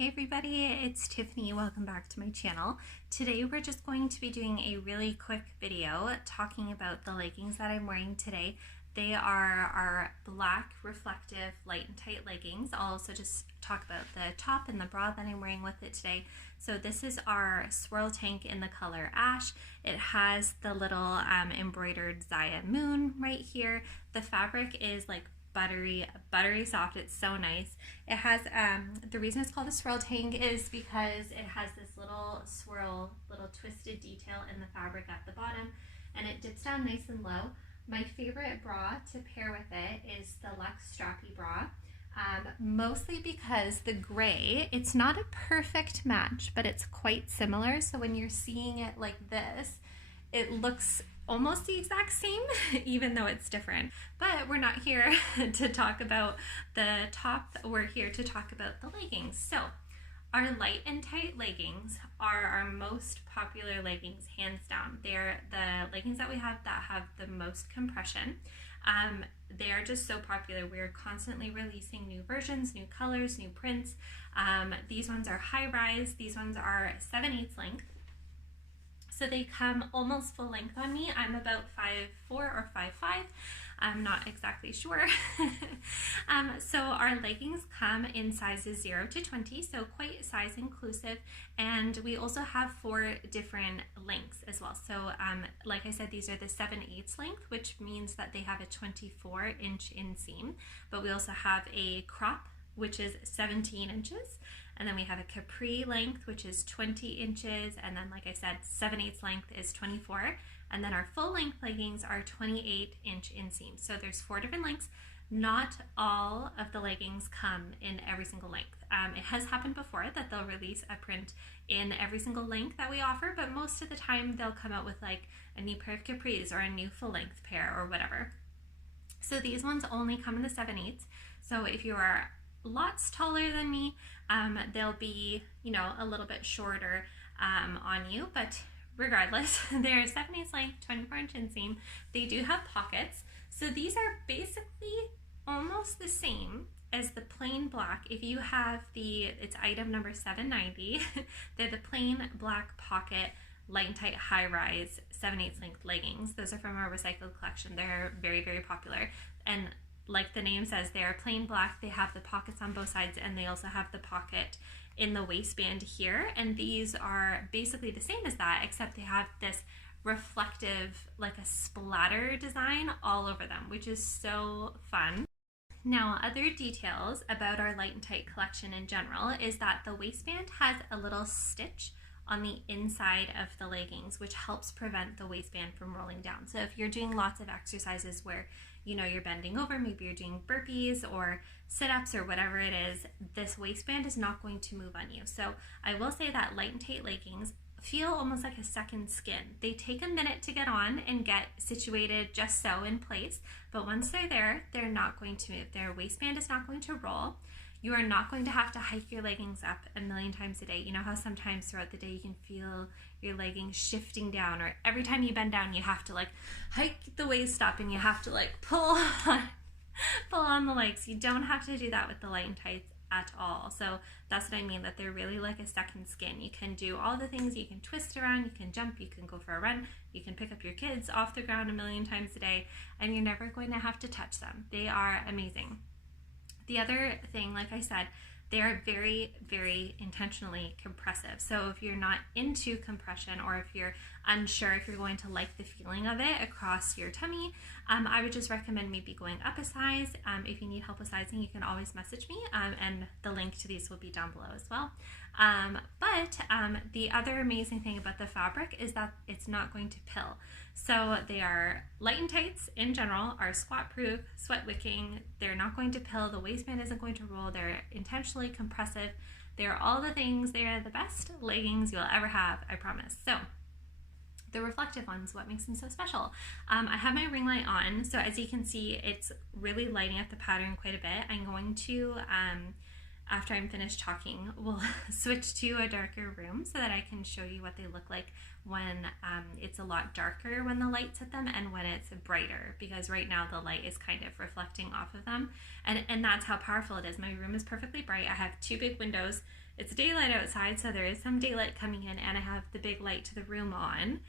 Hey everybody, it's Tiffany. Welcome back to my channel. Today we're just going to be doing a really quick video talking about the leggings that I'm wearing today. They are our black reflective light and tight leggings. I'll also just talk about the top and the bra that I'm wearing with it today. So this is our swirl tank in the color ash. It has the little embroidered Zyia moon right here. The fabric is like buttery soft. It's so nice. It has the reason it's called a swirl tank is because it has this little swirl, little twisted detail in the fabric at the bottom, and it dips down nice and low. My favorite bra to pair with it is the Luxe Strappy bra, mostly because the gray, it's not a perfect match, but it's quite similar. So when you're seeing it like this, it looks almost the exact same, even though it's different. But we're not here to talk about the top, we're here to talk about the leggings. So our light and tight leggings are our most popular leggings, hands down. They're the leggings that we have that have the most compression. They are just so popular. We're constantly releasing new versions, new colors, new prints. These ones are high rise. These ones are 7/8 length. So they come almost full length on me. I'm about 5'4" or 5'5". I'm not exactly sure. So our leggings come in sizes 0 to 20, so quite size inclusive. And we also have 4 different lengths as well. So like I said, these are the 7/8 length, which means that they have a 24-inch inseam. But we also have a crop, which is 17 inches. And then we have a capri length, which is 20 inches. And then, like I said, 7/8 length is 24. And then our full length leggings are 28-inch inseam. So there's 4 different lengths. Not all of the leggings come in every single length. It has happened before that they'll release a print in every single length that we offer, but most of the time they'll come out with like a new pair of capris or a new full length pair or whatever. So these ones only come in the 7/8. So if you are lots taller than me, they'll be, you know, a little bit shorter on you, but regardless, they're 7/8 length, 24-inch inseam. They do have pockets. So these are basically almost the same as the plain black. If you have it's item number 790, they're the plain black pocket light and tight high rise 7/8 length leggings. Those are from our recycled collection. They're very, very popular. And like the name says, they are plain black. They have the pockets on both sides, and they also have the pocket in the waistband here. And these are basically the same as that, except they have this reflective, like a splatter design all over them, which is so fun. Now, other details about our light and tight collection in general is that the waistband has a little stitch on the inside of the leggings, which helps prevent the waistband from rolling down. So if you're doing lots of exercises where, you know, you're bending over, maybe you're doing burpees or sit-ups or whatever it is, this waistband is not going to move on you. So I will say that light and tight leggings feel almost like a second skin. They take a minute to get on and get situated just so in place, but once they're there, they're not going to move. Their waistband is not going to roll. You are not going to have to hike your leggings up a million times a day. You know how sometimes throughout the day you can feel your leggings shifting down, or every time you bend down you have to like hike the waist up and you have to like pull on the legs. You don't have to do that with the light and tights at all. So that's what I mean, that they're really like a second skin. You can do all the things. You can twist around, you can jump, you can go for a run, you can pick up your kids off the ground a million times a day, and you're never going to have to touch them. They are amazing. The other thing, like I said, they are very, very intentionally compressive. So if you're not into compression, or if you're unsure if you're going to like the feeling of it across your tummy, I would just recommend maybe going up a size. If you need help with sizing, you can always message me, and the link to these will be down below as well. But the other amazing thing about the fabric is that it's not going to pill. So they are light and tights in general, are squat proof, sweat wicking. They're not going to pill. The waistband isn't going to roll. They're intentionally compressive. They're all the things. They are the best leggings you'll ever have, I promise. So the reflective ones, what makes them so special? I have my ring light on, so as you can see, it's really lighting up the pattern quite a bit. I'm going to, after I'm finished talking, we'll switch to a darker room so that I can show you what they look like when it's a lot darker when the lights hit them and when it's brighter, because right now the light is kind of reflecting off of them, and that's how powerful it is. My room is perfectly bright. I have 2 big windows. it's daylight outside, so there is some daylight coming in, and I have the big light to the room on,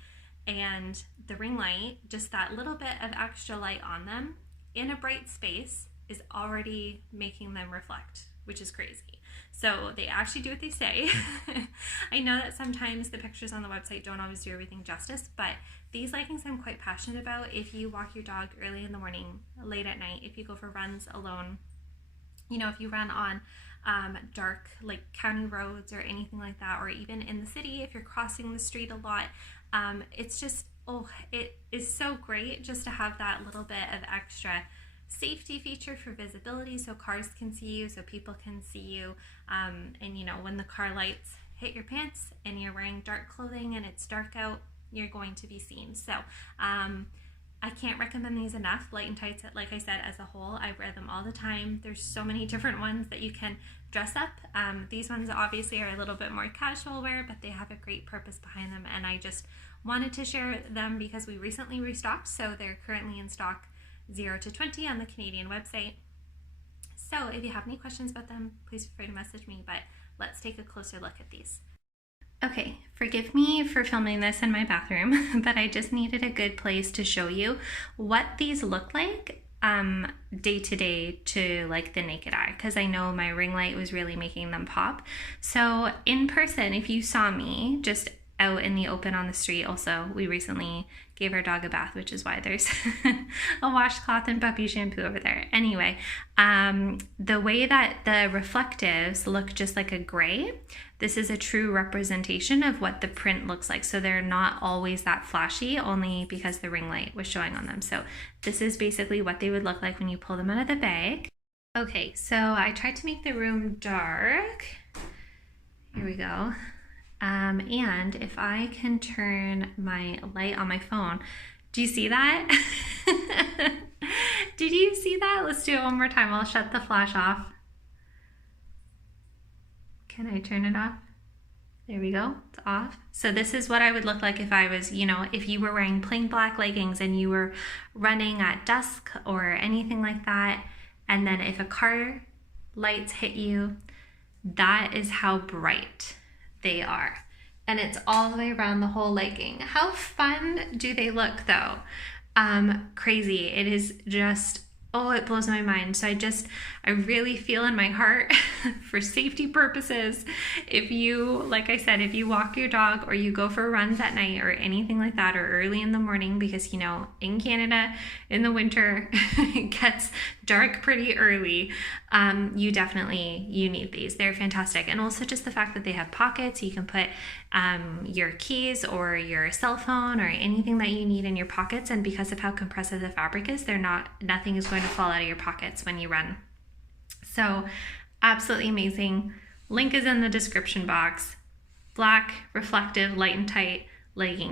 and the ring light, just that little bit of extra light on them in a bright space is already making them reflect, which is crazy. So they actually do what they say. I know that sometimes the pictures on the website don't always do everything justice, but these leggings I'm quite passionate about. If you walk your dog early in the morning, late at night, if you go for runs alone, you know, if you run on dark like county roads or anything like that, or even in the city, if you're crossing the street a lot, it's just, it is so great just to have that little bit of extra safety feature for visibility, so cars can see you, so people can see you, and you know, when the car lights hit your pants and you're wearing dark clothing and it's dark out, you're going to be seen. So I can't recommend these enough. Light and tights, like I said, as a whole, I wear them all the time. There's so many different ones that you can dress up. These ones obviously are a little bit more casual wear, but they have a great purpose behind them, and I just wanted to share them because we recently restocked, so they're currently in stock 0 to 20 on the Canadian website. So if you have any questions about them, please feel free to message me, but let's take a closer look at these. Okay, forgive me for filming this in my bathroom, but I just needed a good place to show you what these look like day to day to like the naked eye, because I know my ring light was really making them pop. So in person, if you saw me just out in the open on the street, also we recently gave our dog a bath, which is why there's a washcloth and puppy shampoo over there. Anyway, the way that the reflectives look just like a gray, this is a true representation of what the print looks like. So they're not always that flashy, only because the ring light was showing on them. So this is basically what they would look like when you pull them out of the bag. Okay, so I tried to make the room dark. Here we go. And if I can turn my light on my phone, do you see that? Did you see that? Let's do it one more time. I'll shut the flash off. Can I turn it off? There we go, it's off. So this is what I would look like if I was, you know, if you were wearing plain black leggings and you were running at dusk or anything like that, and then if a car lights hit you, that is how bright they are. And it's all the way around the whole legging. How fun do they look though? Crazy. It is just, it blows my mind. So I really feel in my heart for safety purposes, if you, like I said, if you walk your dog or you go for runs at night or anything like that, or early in the morning, because you know, in Canada, in the winter, it gets dark pretty early, you need these. They're fantastic. And also just the fact that they have pockets, you can put your keys or your cell phone or anything that you need in your pockets, and because of how compressive the fabric is, nothing is going to fall out of your pockets when you run. So absolutely amazing. Link is in the description box. Black, reflective, light and tight leggings.